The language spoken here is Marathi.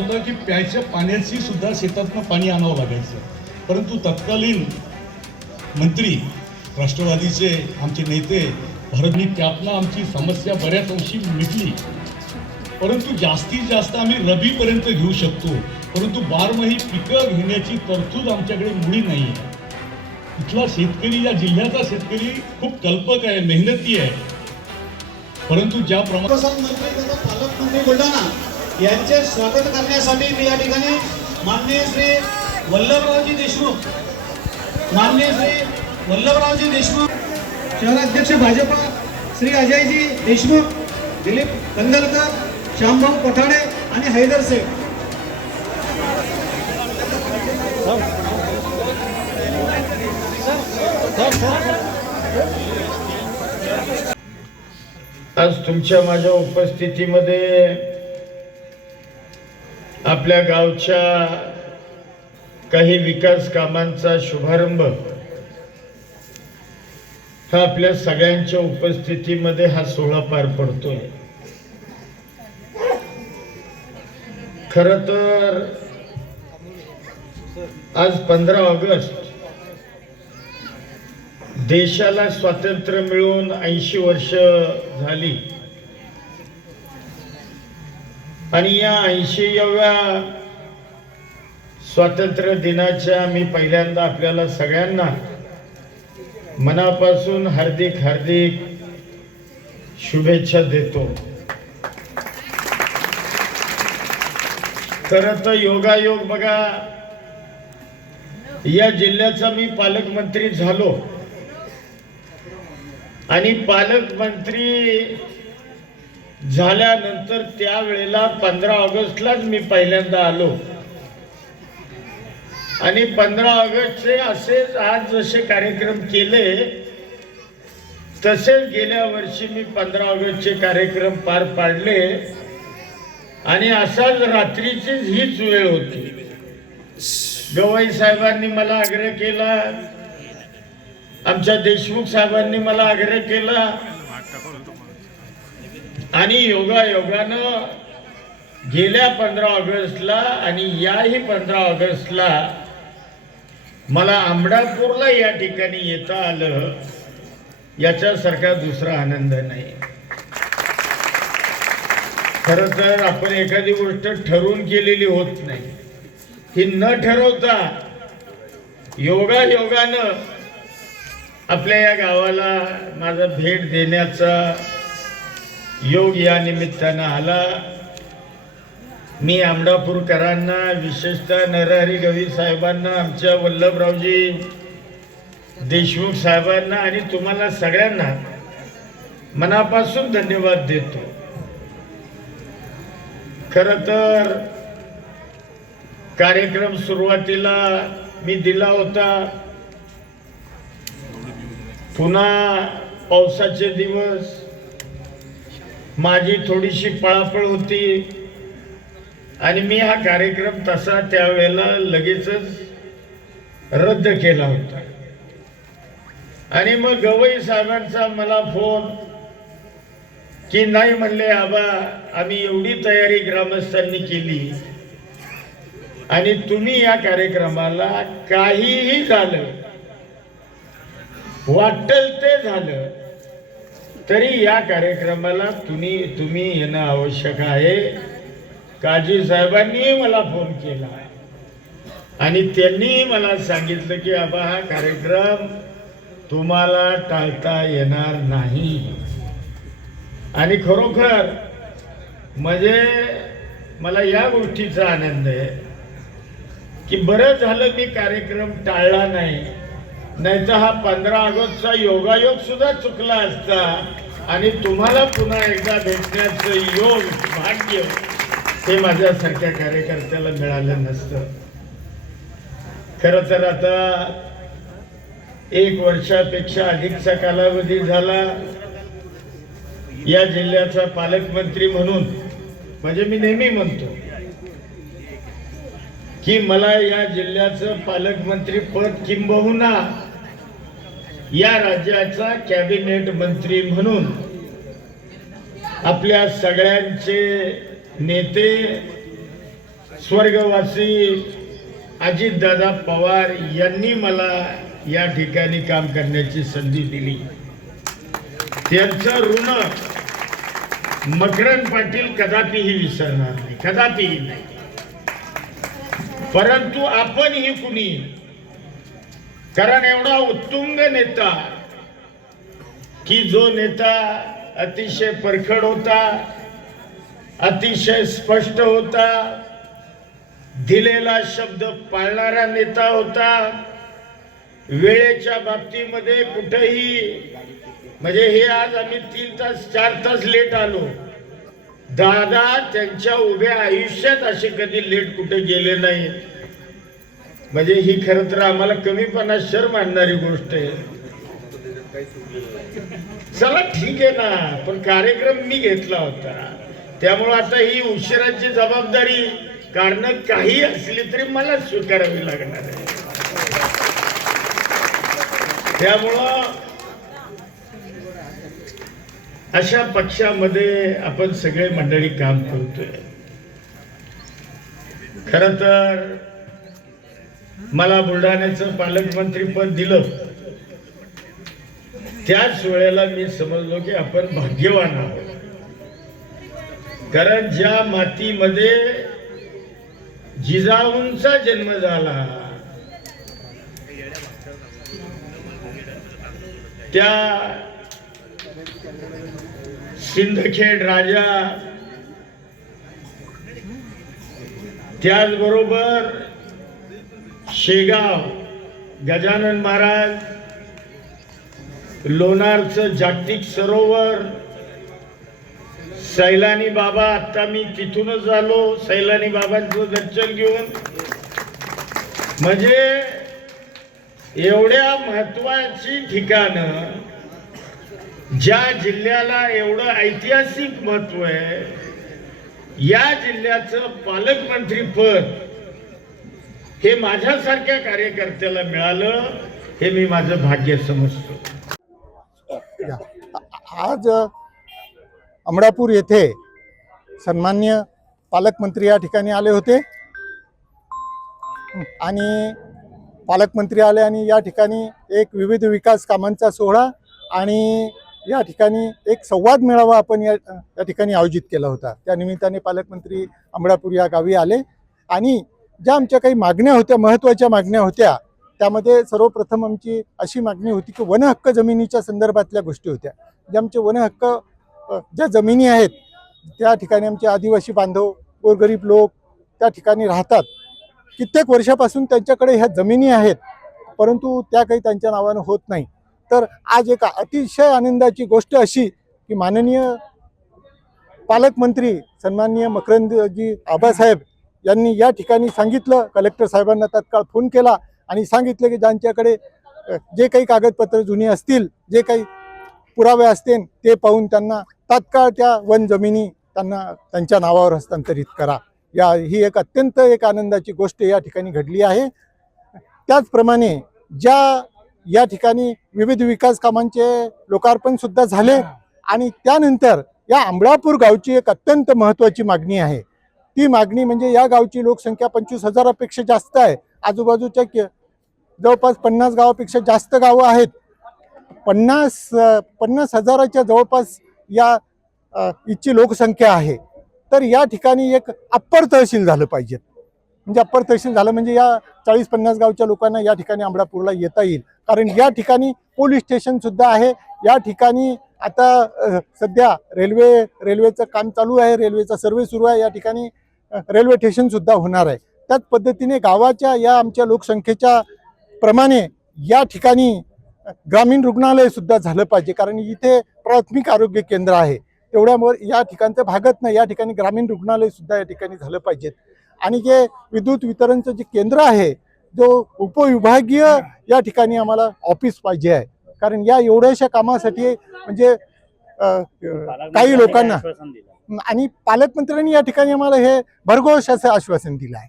होता की प्यायच्या पाण्याची सुद्धा शेतातनं पाणी आणावं लागायचं. परंतु तत्कालीन मंत्री राष्ट्रवादीचे आमचे नेते भरतनी त्यातनं आमची समस्या बऱ्याच अंशी मिटली. परंतु जास्तीत जास्त आम्ही रबीपर्यंत घेऊ शकतो, परंतु बारमाही पिकं घेण्याची तरतूद आमच्याकडे मुळी नाही आहे. इथला शेतकरी, या जिल्ह्याचा शेतकरी खूप कल्पक आहे, मेहनती आहे. परंतु ज्या प्रमाणात पालकमंत्री बुलढाणा यांचे स्वागत करण्यासाठी मी या ठिकाणी माननीय श्री वल्लभरावजी देशमुख, शहराध्यक्ष भाजप श्री अजयजी देशमुख, दिलीप कंदलकर, श्यामभाऊ पठाडे आणि हैदर शेख. आज तुमच्या माझ्या उपस्थितीमध्ये आपल्या गावच्या काही विकास कामांचा शुभारंभ हा आपल्या सगळ्यांच्या उपस्थितीमध्ये हा सोहळा पार पडतोय. खरं तर आज 15 ऑगस्ट देशाला स्वातंत्र्य मिळून 80 वर्ष झाली आणि या 80व्या स्वातंत्र्य दिनाच्या मी पहिल्यांदा आपल्याला सगळ्यांना मनापासून हार्दिक हार्दिक शुभेच्छा देतो. खरं तर योगायोग बघा, या जिल्ह्याचा मी पालकमंत्री झालो आणि पालकमंत्री झाल्यानंतर त्यावेळेला 15 ऑगस्टलाच मी पहिल्यांदा आलो आणि 15 ऑगस्टचे असेच आज जसे कार्यक्रम केले तसेच गेल्या वर्षी मी 15 ऑगस्टचे कार्यक्रम पार पाडले आणि असाच रात्रीचीच हीच वेळ होती. गवई साहेबांनी मला आग्रह केला, आमच्या देशमुख साहेबांनी मला आग्रह केला आणि योगायोगानं गेल्या 15 ऑगस्टला आणि याही 15 ऑगस्टला मला आंबडापूरला या ठिकाणी येता आलं, याच्यासारखा दुसरा आनंद नाही. खरं तर आपण एखादी गोष्ट ठरवून केलेली होत नाही, ही न ठरवता योगायोगानं आपल्या या गावाला माझा भेट देण्याचा योग या निमित्तानं आला. मी आमडापूरकरांना, विशेषतः नरहरी गवई साहेबांना, आमच्या वल्लभरावजी देशमुख साहेबांना आणि तुम्हाला सगळ्यांना मनापासून धन्यवाद देतो. खरं तर कार्यक्रम सुरुवातीला मी दिला होता, पुन्हा पावसाचे दिवस, माझी थोडीशी पळापळ होती आणि मी हा कार्यक्रम तसा त्यावेळेला लगेचच रद्द केला होता. आणि मग गवई साहेबांचा मला फोन की नाही म्हणले, आबा आम्ही एवढी तयारी ग्रामस्थांनी केली आणि तुम्ही या कार्यक्रमाला काहीही झालं, वाटेल ते झालं तरी या कार्यक्रमाला तुम्ही येणं आवश्यक आहे. काजी साहेबांनी मला फोन केला आणि त्यांनी मला सांगितलं की आबा हा कार्यक्रम तुम्हाला टाळता येणार नाही. आणि खरोखर म्हणजे मला या गोष्टीचा आनंद आहे की बरं झालं मी कार्यक्रम टाळला नाही, नाहीतर हा 15 ऑगस्टचा योगायोग सुद्धा चुकला असता आणि तुम्हाला पुन्हा एकदा भेटण्याचं योग, भाग्य हे माझ्यासारख्या कार्यकर्त्याला मिळालं नसतं. खरं तर आता 1 वर्षापेक्षा अधिकचा कालावधी झाला या जिल्ह्याचा पालकमंत्री म्हणून. म्हणजे मी नेहमी म्हणतो की मला या जिल्ह्याचं पालकमंत्री पद किंबहुना या राज्याचा कॅबिनेट मंत्री म्हणून आपल्या सगळ्यांचे नेते, स्वर्गवासी अजितदादा पवार यांनी मला या ठिकाणी काम करण्याची संधी दिली. त्यांचं ऋण मकरंद पाटील कदापिही विसरणार नाही, कदापिही नाही. परंतु आपण ही कुणी, कारण एवढा उत्तुंग नेता की जो नेता अतिशय परखड होता, अतिशय स्पष्ट होता, दिलेला शब्द पाळणारा नेता होता. वेळेच्या बाबतीमध्ये कुठेही, म्हणजे हे आज आम्ही 3 तास 4 तास लेट आलो, दादा त्यांच्या उभ्या आयुष्यात असे कधी लेट कुठे गेले नाही. म्हणजे ही खरं तर आम्हाला कमीपणा शर्म आणणारी गोष्ट आहे. चला ठीक आहे ना, पण कार्यक्रम मी घेतला होता, त्यामुळं आता ही उशिराची जबाबदारी कारण काही असली तरी मला स्वीकारावी लागणार आहे. त्यामुळं अशा पक्षामध्ये आपण सगळे मंडळी काम करतोय. खरं तर मला बुलढाण्याचं पालकमंत्री पद दिलं, त्याच वेळेला मी समजलो की आपण भाग्यवान आहोत. कारण ज्या मातीमध्ये जिजाऊंचा जन्म झाला, त्या सिंदखेड राजा, त्याचबरोबर शेगाव गजानन महाराज, लोणारचं जागतिक सरोवर, सैलानी बाबा, आता मी तिथूनच आलो सैलानी बाबांचं दर्शन घेऊन. म्हणजे एवढ्या महत्वाची ठिकाणं, ज्या जिल्ह्याला एवढं ऐतिहासिक महत्व आहे, या जिल्ह्याचं पालकमंत्री पद हे माझ्यासारख्या कार्यकर्त्याला मिळालं, हे मी माझं भाग्य समजतो. आज अमळापूर येथे सन्मान्य पालकमंत्री या ठिकाणी आले होते आणि पालकमंत्री आले आणि या ठिकाणी एक विविध विकास कामांचा सोहळा आणि या ठिकाणी एक संवाद मेळावा आपण या ठिकाणी आयोजित केला होता. त्या निमित्ताने पालकमंत्री अमळापूर या गावी आले आणि ज्या आमच्या काही मागण्या होत्या, महत्त्वाच्या मागण्या होत्या, त्यामध्ये सर्वप्रथम आमची अशी मागणी होती की वन हक्क जमिनीच्या संदर्भातल्या गोष्टी होत्या. जे आमचे वन हक्क ज्या जमिनी आहेत, त्या ठिकाणी आमचे आदिवासी बांधव, गोरगरीब लोक त्या ठिकाणी राहतात. कित्येक वर्षापासून त्यांच्याकडे ह्या जमिनी आहेत, परंतु त्या काही त्यांच्या नावानं होत नाही. तर आज एक अतिशय आनंदाची गोष्ट अशी की माननीय पालकमंत्री सन्माननीय मकरंदजी आबासाहेब यांनी या ठिकाणी सांगितलं, कलेक्टर साहेबांना तात्काळ फोन केला आणि सांगितलं की ज्यांच्याकडे जे काही कागदपत्र जुनी असतील, जे काही पुरावे असतील, ते पाहून त्यांना तात्काळ त्या वन जमिनी त्यांना त्यांच्या नावावर हस्तांतरित करा. ही एक अत्यंत एक आनंदाची गोष्ट या ठिकाणी घडली आहे. त्याचप्रमाणे या ठिकाणी विविध विकास कामांचे लोकार्पण सुद्धा झाले आणि त्यानंतर या अमळापूर गावची एक अत्यंत महत्त्वाची मागणी आहे. ती मागणी म्हणजे या गावची लोकसंख्या 25,000पेक्षा जास्त आहे. आजूबाजूच्या जवळपास 50 गावापेक्षा जास्त गावं आहेत. 50,000च्या जवळपास या इथची लोकसंख्या आहे. तर या ठिकाणी एक अप्पर तहसील झालं पाहिजे. म्हणजे अप्पर तहसील झालं म्हणजे या 40-50 गावच्या लोकांना या ठिकाणी अमळापूरला येता येईल. कारण या ठिकाणी पोलीस स्टेशन सुद्धा आहे. या ठिकाणी आता सध्या रेल्वेचं काम चालू आहे, रेल्वेचा सर्वे सुरू आहे. या ठिकाणी रेल्वे स्टेशन सुद्धा होणार आहे. त्याच पद्धतीने गावाच्या या आमच्या लोकसंख्येच्या प्रमाणे या ठिकाणी ग्रामीण रुग्णालय सुद्धा झालं पाहिजे. कारण इथे प्राथमिक आरोग्य केंद्र आहे, तेवढ्यामुळे या ठिकाणचं भागत नाही. या ठिकाणी ग्रामीण रुग्णालय सुद्धा या ठिकाणी झालं पाहिजेत. आणि जे विद्युत वितरणचं जे केंद्र आहे, जो उपविभागीय या ठिकाणी आम्हाला ऑफिस पाहिजे आहे. कारण या एवढ्याशा कामासाठी म्हणजे काही लोकांना आणि पालकमंत्र्यांनी या ठिकाणी आम्हाला हे भरघोस असं आश्वासन दिलं आहे.